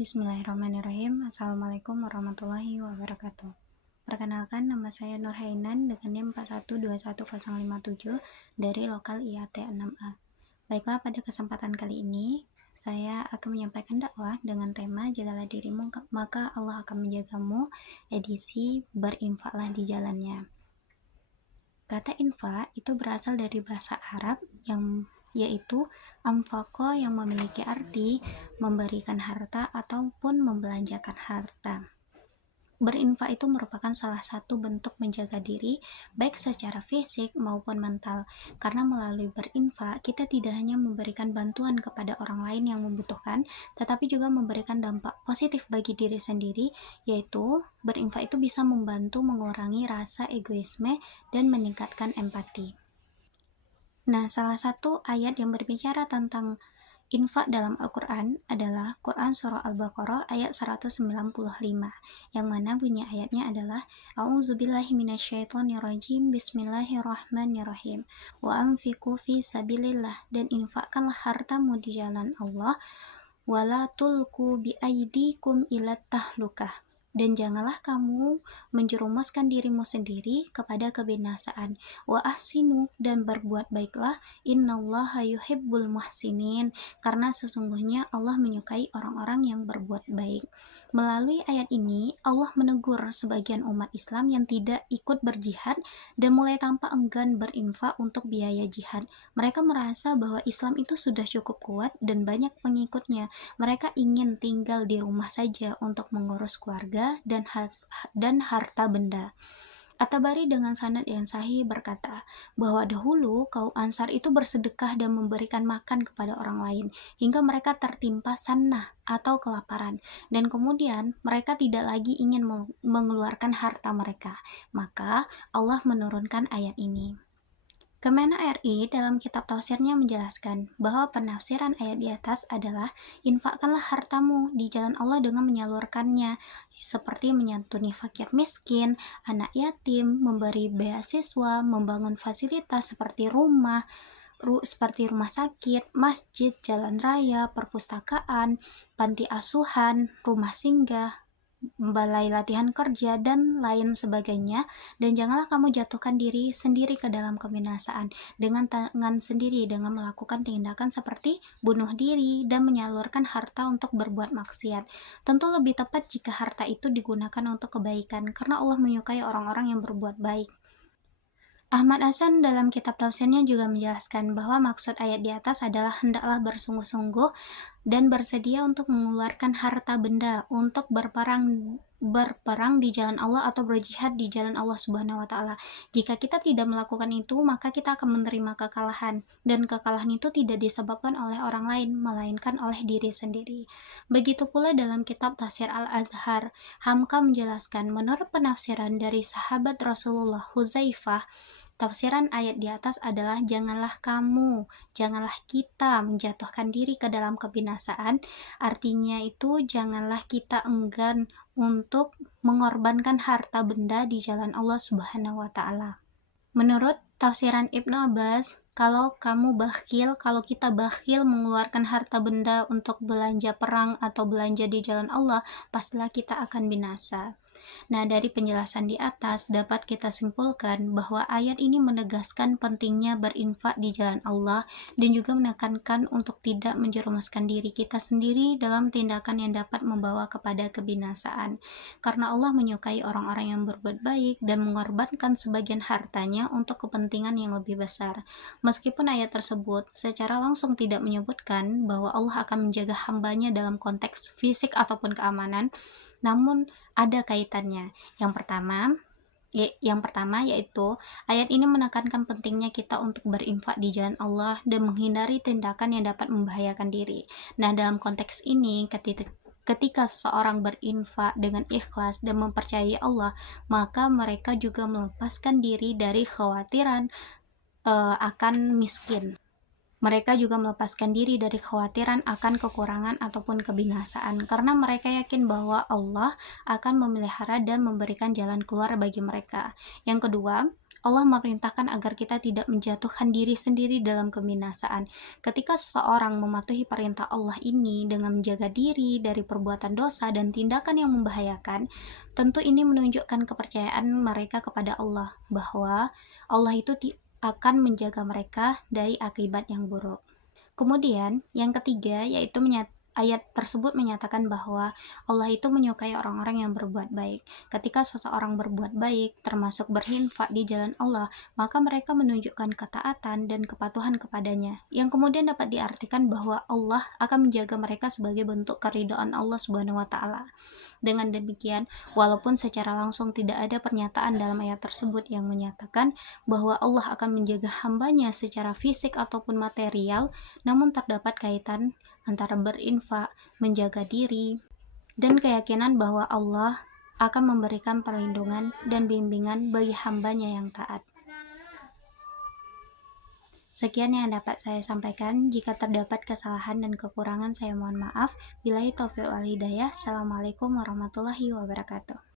Bismillahirrahmanirrahim. Assalamualaikum warahmatullahi wabarakatuh. Perkenalkan, nama saya Nur Hainan dengan NIM 4121057 dari lokal IAT 6A. Baiklah, pada kesempatan kali ini saya akan menyampaikan dakwah dengan tema Jagalah dirimu maka Allah akan menjagamu, edisi Berinfaklah di jalannya. Kata infak itu berasal dari bahasa Arab yaitu amfaqo, yang memiliki arti memberikan harta ataupun membelanjakan harta. Berinfak itu merupakan salah satu bentuk menjaga diri, baik secara fisik maupun mental. Karena melalui berinfak, kita tidak hanya memberikan bantuan kepada orang lain yang membutuhkan, tetapi juga memberikan dampak positif bagi diri sendiri, yaitu berinfak itu bisa membantu mengurangi rasa egoisme dan meningkatkan empati. Nah, salah satu ayat yang berbicara tentang infak dalam Al-Quran adalah Quran Surah Al-Baqarah ayat 195, yang mana bunyi ayatnya adalah A'udzubillahi minasyaitonirrajim, Bismillahirrahmanirrahim, wa anfiqu fi sabilillah, dan infakkanlah hartamu di jalan Allah, wala tulku biaidikum ila tahlukah, dan janganlah kamu menjerumuskan dirimu sendiri kepada kebinasaan. Wa ahsinu, dan berbuat baiklah, innallaha yuhibbul muhsinin, karena sesungguhnya Allah menyukai orang-orang yang berbuat baik. Melalui ayat ini, Allah menegur sebagian umat Islam yang tidak ikut berjihad dan mulai tampak enggan berinfak untuk biaya jihad. Mereka merasa bahwa Islam itu sudah cukup kuat dan banyak pengikutnya. Mereka ingin tinggal di rumah saja untuk mengurus keluarga dan harta benda. At-Tabari dengan sanad yang sahih berkata bahwa dahulu kaum Ansar itu bersedekah dan memberikan makan kepada orang lain hingga mereka tertimpa sannah atau kelaparan, dan kemudian mereka tidak lagi ingin mengeluarkan harta mereka. Maka Allah menurunkan ayat ini. Kemen RI dalam kitab tafsirnya menjelaskan bahwa penafsiran ayat di atas adalah infakkanlah hartamu di jalan Allah dengan menyalurkannya, seperti menyantuni fakir miskin, anak yatim, memberi beasiswa, membangun fasilitas seperti rumah sakit, masjid, jalan raya, perpustakaan, panti asuhan, rumah singgah, balai latihan kerja, dan lain sebagainya. Dan janganlah kamu jatuhkan diri sendiri ke dalam kebinasaan dengan tangan sendiri dengan melakukan tindakan seperti bunuh diri dan menyalurkan harta untuk berbuat maksiat. Tentu lebih tepat jika harta itu digunakan untuk kebaikan, karena Allah menyukai orang-orang yang berbuat baik. Ahmad Hasan dalam kitab tafsirnya juga menjelaskan bahwa maksud ayat di atas adalah hendaklah bersungguh-sungguh dan bersedia untuk mengeluarkan harta benda untuk berperang di jalan Allah atau berjihad di jalan Allah Subhanahu wa taala. Jika kita tidak melakukan itu, maka kita akan menerima kekalahan, dan kekalahan itu tidak disebabkan oleh orang lain melainkan oleh diri sendiri. Begitu pula dalam kitab Tafsir Al-Azhar, Hamka menjelaskan menurut penafsiran dari sahabat Rasulullah Huzaifah, tafsiran ayat di atas adalah janganlah kita menjatuhkan diri ke dalam kebinasaan. Artinya itu janganlah kita enggan untuk mengorbankan harta benda di jalan Allah Subhanahu wa taala. Menurut tafsiran Ibnu Abbas, kalau kita bakhil mengeluarkan harta benda untuk belanja perang atau belanja di jalan Allah, pastilah kita akan binasa. Nah, dari penjelasan di atas dapat kita simpulkan bahwa ayat ini menegaskan pentingnya berinfak di jalan Allah dan juga menekankan untuk tidak menjerumuskan diri kita sendiri dalam tindakan yang dapat membawa kepada kebinasaan. Karena Allah menyukai orang-orang yang berbuat baik dan mengorbankan sebagian hartanya untuk kepentingan yang lebih besar. Meskipun ayat tersebut secara langsung tidak menyebutkan bahwa Allah akan menjaga hambanya dalam konteks fisik ataupun keamanan, namun ada kaitannya. Yang pertama yaitu ayat ini menekankan pentingnya kita untuk berinfak di jalan Allah dan menghindari tindakan yang dapat membahayakan diri. Nah, dalam konteks ini ketika seseorang berinfak dengan ikhlas dan mempercayai Allah, maka mereka juga melepaskan diri dari kekhawatiran akan miskin. Mereka juga melepaskan diri dari kekhawatiran akan kekurangan ataupun kebinasaan, karena mereka yakin bahwa Allah akan memelihara dan memberikan jalan keluar bagi mereka. Yang kedua, Allah memerintahkan agar kita tidak menjatuhkan diri sendiri dalam kebinasaan. Ketika seseorang mematuhi perintah Allah ini dengan menjaga diri dari perbuatan dosa dan tindakan yang membahayakan, tentu ini menunjukkan kepercayaan mereka kepada Allah, bahwa Allah itu akan menjaga mereka dari akibat yang buruk. Kemudian, yang ketiga yaitu ayat tersebut menyatakan bahwa Allah itu menyukai orang-orang yang berbuat baik. Ketika seseorang berbuat baik, termasuk berinfak di jalan Allah, maka mereka menunjukkan ketaatan dan kepatuhan kepadanya, yang kemudian dapat diartikan bahwa Allah akan menjaga mereka sebagai bentuk keridhaan Allah Subhanahu wa taala. Dengan demikian, walaupun secara langsung tidak ada pernyataan dalam ayat tersebut yang menyatakan bahwa Allah akan menjaga hambanya secara fisik ataupun material, namun terdapat kaitan antara berinfak, menjaga diri, dan keyakinan bahwa Allah akan memberikan perlindungan dan bimbingan bagi hambanya yang taat. Sekian yang dapat saya sampaikan. Jika terdapat kesalahan dan kekurangan, saya mohon maaf. Billahi taufiq wal hidayah. Assalamualaikum warahmatullahi wabarakatuh.